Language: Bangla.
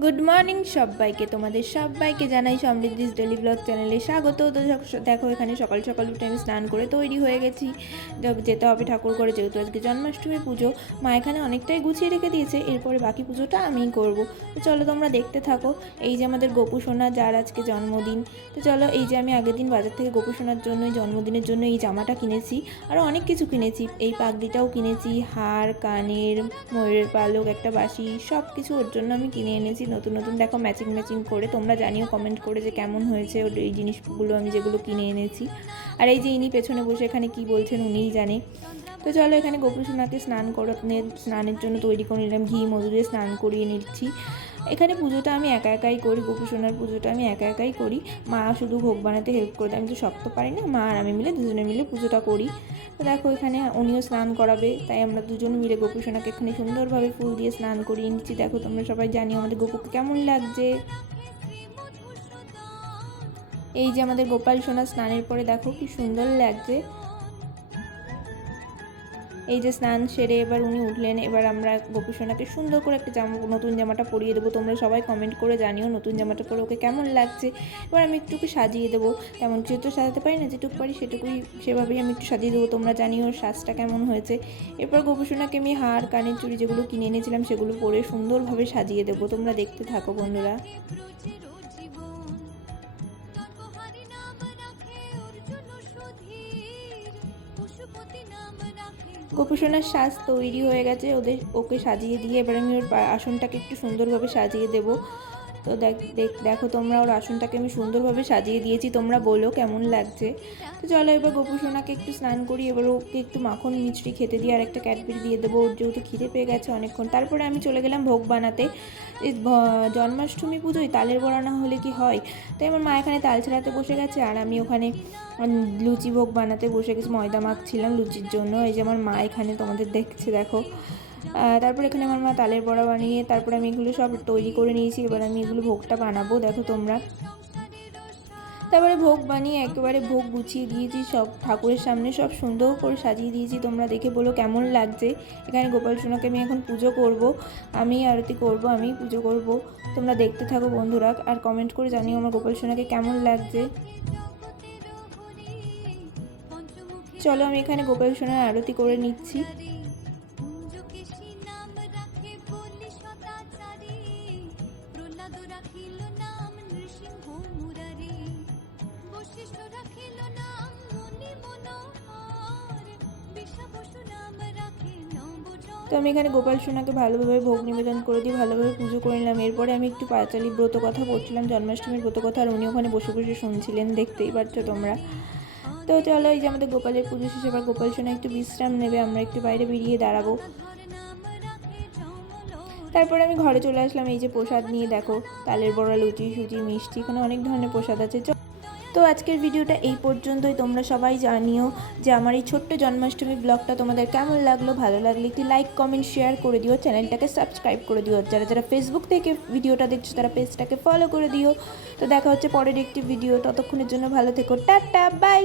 গুড মর্নিং সবাইকে, তোমাদের সবাইকে জানাই সমৃদ্ধিস ডেলি ব্লগ চ্যানেলে স্বাগত। তো দেখো এখানে সকাল সকাল উঠে আমি স্নান করে তৈরি হয়ে গেছি, যেতে হবে ঠাকুর করে, যেহেতু আজকে জন্মাষ্টমী পুজো। মা এখানে অনেকটাই গুছিয়ে রেখে দিয়েছে, এরপরে বাকি পুজোটা আমিই করব। তো চলো তোমরা দেখতে থাকো। এই যে আমাদের গোপু সোনা, যার আজকে জন্মদিন। তো চলো, এই যে আমি আগের দিন বাজার থেকে গোপু সোনার জন্য জন্মদিনের জন্য এই জামাটা কিনেছি, আরও অনেক কিছু কিনেছি। এই পাগড়িটাও কিনেছি, হার, কানের, ময়ূরের পালক, একটা বাঁশি, সব কিছু ওর জন্য আমি কিনে এনেছি নতুন নতুন। দেখো ম্যাচিং ম্যাচিং করে, তোমরা জানিও কমেন্ট করে যে কেমন হয়েছে ওর এই জিনিসগুলো আমি যেগুলো কিনে এনেছি। আর এই যে ইনি পেছনে বসে এখানে কি বলছেন উনিই জানে। তো চলো এখানে গোপু সোনাকে স্নানের জন্য তৈরি করে নিলাম, ঘি মধু দিয়ে স্নান করিয়ে নিচ্ছি। এখানে পুজোটা আমি একা একাই করি, গোপু সোনার পুজোটা আমি একা একাই করি। মা শুধু ভোগ বানাতে হেল্প করে দেয়, আমি তো শক্ত পারি না, মা আর আমি মিলে দুজনে মিলে পুজোটা করি। তো দেখো এখানে উনিও স্নান করাবে, তাই আমরা দুজন মিলে গোপু সোনাকে এখানে সুন্দরভাবে ফুল দিয়ে স্নান করিয়ে নিচ্ছি। দেখো তোমরা সবাই জানিও আমাদের গোপুকে কেমন লাগছে। এই যে আমাদের গোপাল সোনা স্নানের পরে দেখো কি সুন্দর লাগছে। এই যে স্নান সেরে এবার উনি উঠলেন, এবার আমরা গোপু সোনাকে সুন্দর করে একটা নতুন জামাটা পরিয়ে দেবো। তোমরা সবাই কমেন্ট করে জানিও নতুন জামাটা পরে ওকে কেমন লাগছে। এবার আমি একটুকু সাজিয়ে দেবো, তেমন কিছু তো সাজাতে পারি না, যেটুকু পারি সেটুকুই, সেভাবেই আমি একটু সাজিয়ে দেবো। তোমরা জানিও ওর সাজটা কেমন হয়েছে। এরপর গোপু সোনাকে আমি হার, কানের চুড়ি যেগুলো কিনে এনেছিলাম সেগুলো পরে সুন্দরভাবে সাজিয়ে দেবো। তোমরা দেখতে থাকো বন্ধুরা। গোপু সোনার সাজ তৈরি হয়ে গেছে, ওকে সাজিয়ে দিয়ে এবার আমি ওর আসনটাকে একটু সুন্দরভাবে সাজিয়ে দেবো। তো দেখো তোমরা, ওর আসনটাকে আমি সুন্দরভাবে সাজিয়ে দিয়েছি, তোমরা বলো কেমন লাগছে। তো চলো এবার গোপু সোনাকে একটু স্নান করি, এবার ওকে একটু মাখন মিষ্টি খেতে দিয়ে আর একটা ক্যাডবেরি দিয়ে দেবো, ওর যেহেতু খিদে পেয়ে গেছে অনেকক্ষণ। তারপরে আমি চলে গেলাম ভোগ বানাতে। জন্মাষ্টমী পুজোয় তালের বড়া না হলে কি হয়, তাই আমার মা এখানে তাল ছাড়াতে বসে গেছে, আর আমি ওখানে লুচি ভোগ বানাতে বসে গেছি, ময়দা মাখছিলাম লুচির জন্য। এই যে আমার মা এখানে তোমাদের দেখছে, দেখো। তারপর এখানে আমার মা তালের বড়া বানিয়ে তারপরে আমি এগুলো সব তৈরি করে নিয়েছি, এবার আমি এগুলো ভোগটা বানাবো, দেখো তোমরা। তারপরে ভোগ বানিয়ে একেবারে ভোগ গুছিয়ে দিয়েছি, সব ঠাকুরের সামনে সব সুন্দর করে সাজিয়ে দিয়েছি। তোমরা দেখে বলো কেমন লাগছে। এখানে গোপাল সোনাকে আমি এখন পুজো করব, আমি আরতি করব, আমি পুজো করব। তোমরা দেখতে থাকো বন্ধুরা, আর কমেন্ট করে জানিও আমার গোপাল সোনাকে কেমন লাগছে। চলো আমি এখানে গোপাল সোনার আরতি করে নিচ্ছি। তো আমি এখানে গোপাল সোনাকে ভালোভাবে ভোগ নিবেদন করে দিয়ে ভালোভাবে পুজো করে নিলাম। এরপরে আমি একটু পাঁচালি ব্রত কথা পড়ছিলাম, জন্মাষ্টমীর ব্রত কথা, আর উনি ওখানে বসে বসে শুনছিলেন, দেখতেই পাচ্ছ তোমরা। তো চলো, এই যে আমাদের গোপালের পুজো শেষে এবার গোপাল সোনা একটু বিশ্রাম নেবে, আমরা একটু বাইরে বেরিয়ে দাঁড়াবো। তারপরে আমি ঘরে চলে আসলাম, এই যে প্রসাদ নিয়ে, দেখো তালের বড়া, লুচি, সুজি, মিষ্টি, এখানে অনেক ধরনের প্রসাদ আছে। তো আজকের ভিডিওটা এই পর্যন্তই। তোমরা সবাই জানিও যে আমার এই ছোট্ট জন্মাষ্টমী ব্লগটা তোমাদের কেমন লাগলো। ভালো লাগলে একটি লাইক, কমেন্ট, শেয়ার করে দিও, চ্যানেলটাকে সাবস্ক্রাইব করে দিও। যারা যারা ফেসবুক থেকে ভিডিওটা দেখছো তারা পেজটাকে ফলো করে দিও। তো দেখা হচ্ছে পরের একটি ভিডিও, ততক্ষণের জন্য ভালো থেকো, টাটা, বাই।